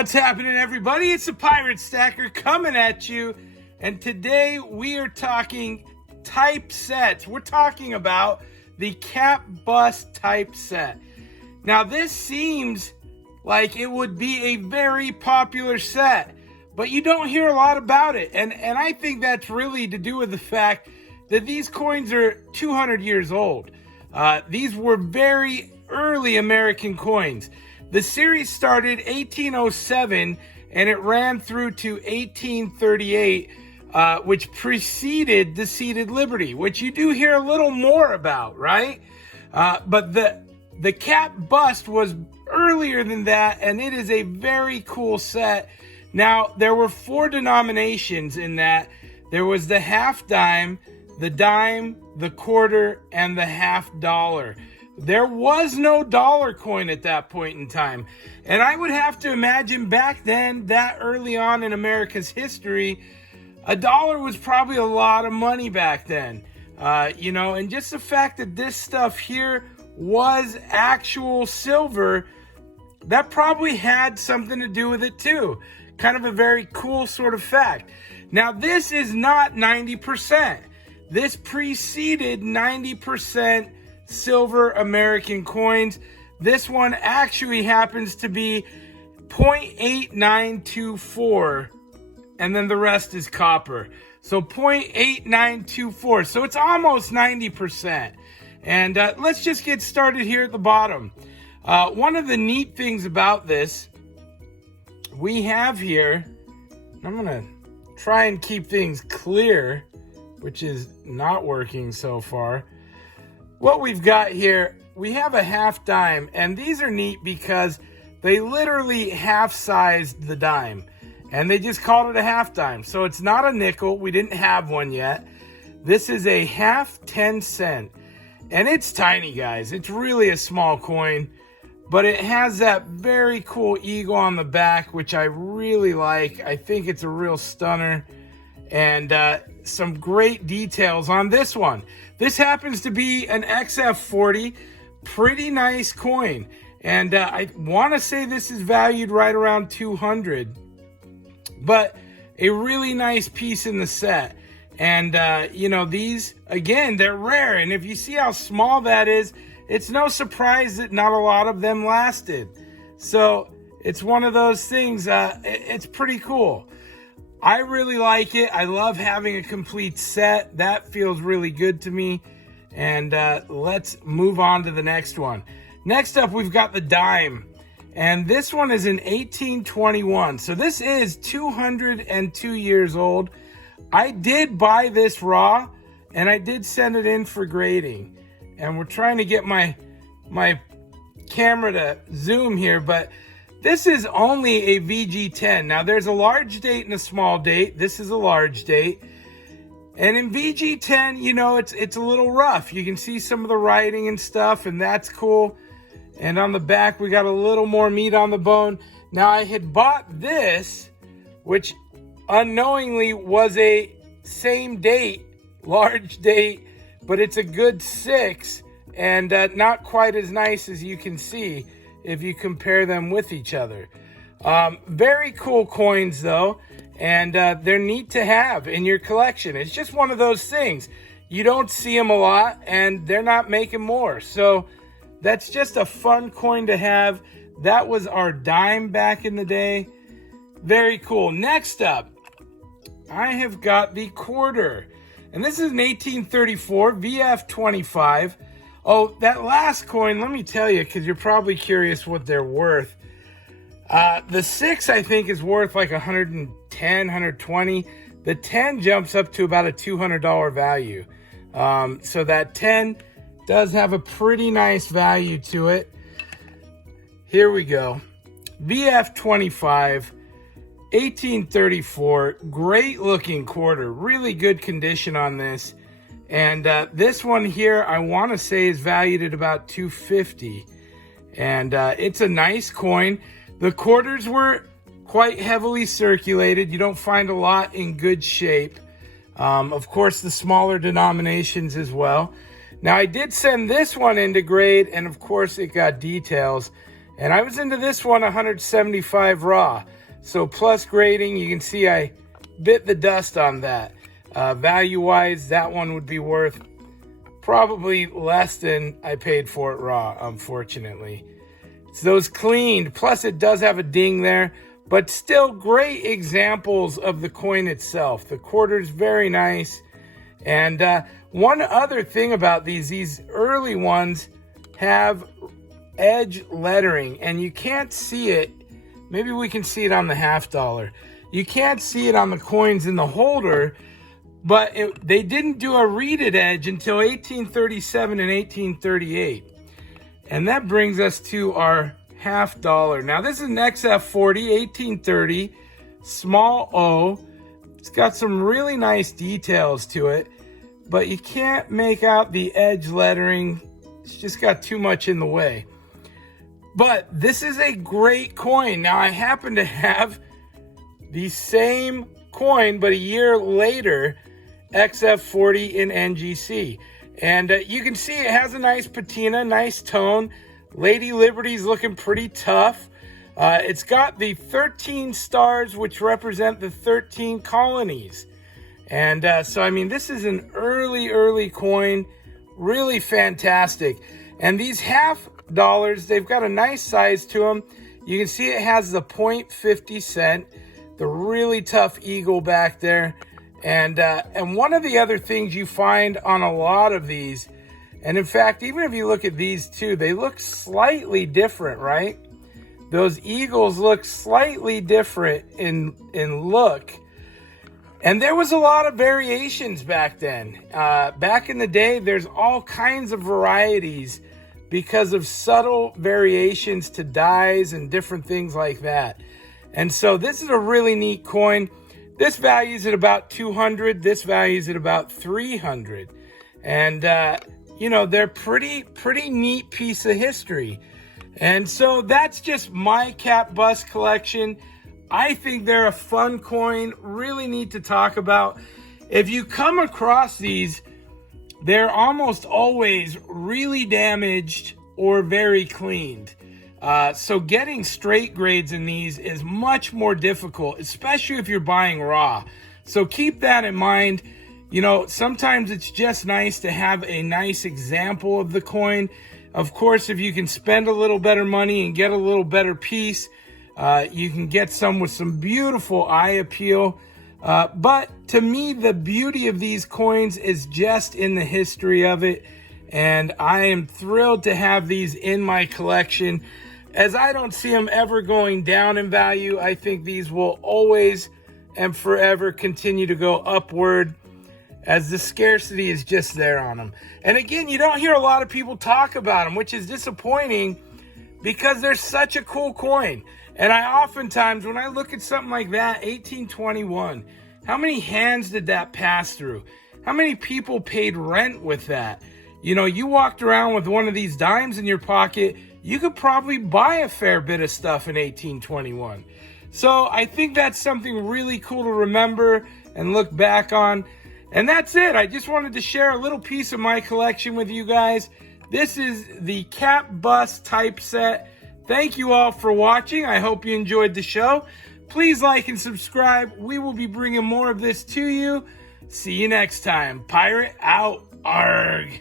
What's happening, everybody? It's the Pirate Stacker coming at you, and today we are talking type sets. We're talking about the cap bust type set. Now, this seems like it would be a very popular set, but you don't hear a lot about it, and I think that's really to do with the fact that these coins are 200 years old. These were very early American coins. The series started 1807 and it ran through to 1838, which preceded the Ceded Liberty, which you do hear a little more about, right? But the cap bust was earlier than that, and it is a very cool set. Now, there were 4 denominations in that. There was the half dime, the quarter, and the half dollar. There was no dollar coin at that point in time. And I would have to imagine back then, that early on in America's history, a dollar was probably a lot of money back then. And just the fact that this stuff here was actual silver, that probably had something to do with it too. Kind of a very cool sort of fact. Now, this is not 90%. This preceded 90% silver American coins. This one actually happens to be 0.8924, and then the rest is copper. So 0.8924. So it's almost 90%. And let's just get started here at the bottom. One of the neat things about this, we have here, I'm gonna try and keep things clear, which is not working so far. What we've got here, we have a half dime, and these are neat because they literally half-sized the dime, and they just called it a half dime. So it's not a nickel. We didn't have one yet. This is a half 10 cent, and it's tiny, guys. It's really a small coin, but it has that very cool eagle on the back, which I really like. I think it's a real stunner, and some great details on this one. This happens to be an XF40, pretty nice coin. And I want to say this is valued right around 200, but a really nice piece in the set. And, these, again, they're rare. And if you see how small that is, it's no surprise that not a lot of them lasted. So it's one of those things, it's pretty cool. I really like it. I love having a complete set. That feels really good to me. And let's move on to the next one. Next up, we've got the dime. And this one is in 1821. So this is 202 years old. I did buy this raw, and I did send it in for grading. And we're trying to get my camera to zoom here, but this is only a VG10. Now, there's a large date and a small date. This is a large date. And in VG10, it's a little rough. You can see some of the writing and stuff, and that's cool. And on the back, we got a little more meat on the bone. Now, I had bought this, which unknowingly was a same date, large date, but it's a good 6, and not quite as nice as you can see if you compare them with each other. Very cool coins, though, and they're neat to have in your collection. It's just one of those things. You don't see them a lot, and they're not making more. So that's just a fun coin to have. That was our dime back in the day. Very cool. Next up, I have got the quarter. And this is an 1834 VF25. Oh, that last coin, let me tell you, because you're probably curious what they're worth. The 6, I think, is worth like 110, 120. The 10 jumps up to about a $200 value. So that 10 does have a pretty nice value to it. Here we go. VF25, 1834. Great looking quarter. Really good condition on this. And this one here, I want to say, is valued at about $250. And it's a nice coin. The quarters were quite heavily circulated. You don't find a lot in good shape. Of course, the smaller denominations as well. Now, I did send this one into grade, and of course, it got details. And I was into this one 175 raw. So plus grading, you can see I bit the dust on that. Value-wise, that one would be worth probably less than I paid for it raw, unfortunately. It's those cleaned, plus it does have a ding there, but still great examples of the coin itself. The quarter's very nice. And one other thing about these early ones have edge lettering, and you can't see it. Maybe we can see it on the $50. You can't see it on the coins in the holder, but they didn't do a reeded edge until 1837 and 1838. And that brings us to our $50. Now this is an XF40, 1830, small O. It's got some really nice details to it, but you can't make out the edge lettering. It's just got too much in the way. But this is a great coin. Now I happen to have the same coin, but a year later, XF40 in NGC. And you can see it has a nice patina, nice tone. Lady Liberty's looking pretty tough. It's got the 13 stars, which represent the 13 colonies. And so, I mean, this is an early coin. Really fantastic. And these $50, they've got a nice size to them. You can see it has the 0.50 cent, the really tough eagle back there. And one of the other things you find on a lot of these, and in fact, even if you look at these two, they look slightly different, right? Those eagles look slightly different in look. And there was a lot of variations back then. Back in the day, there's all kinds of varieties because of subtle variations to dyes and different things like that. And so this is a really neat coin. This values at about 200. This values at about 300. And, you know, they're pretty neat piece of history. And so that's just my cap bust collection. I think they're a fun coin, really neat to talk about. If you come across these, they're almost always really damaged or very cleaned. So getting straight grades in these is much more difficult, especially if you're buying raw. So keep that in mind. You know, sometimes it's just nice to have a nice example of the coin. Of course, if you can spend a little better money and get a little better piece, you can get some with some beautiful eye appeal. But to me, the beauty of these coins is just in the history of it. And I am thrilled to have these in my collection, as I don't see them ever going down in value. I think these will always and forever continue to go upward, as the scarcity is just there on them. And again, you don't hear a lot of people talk about them, which is disappointing because they're such a cool coin. And I oftentimes, when I look at something like that, 1821, how many hands did that pass through? How many people paid rent with that? You know, you walked around with one of these dimes in your pocket, you could probably buy a fair bit of stuff in 1821. So I think that's something really cool to remember and look back on. And that's it. I just wanted to share a little piece of my collection with you guys. This is the cap bust typeset. Thank you all for watching. I hope you enjoyed the show. Please like and subscribe. We will be bringing more of this to you. See you next time. Pirate out. Arg.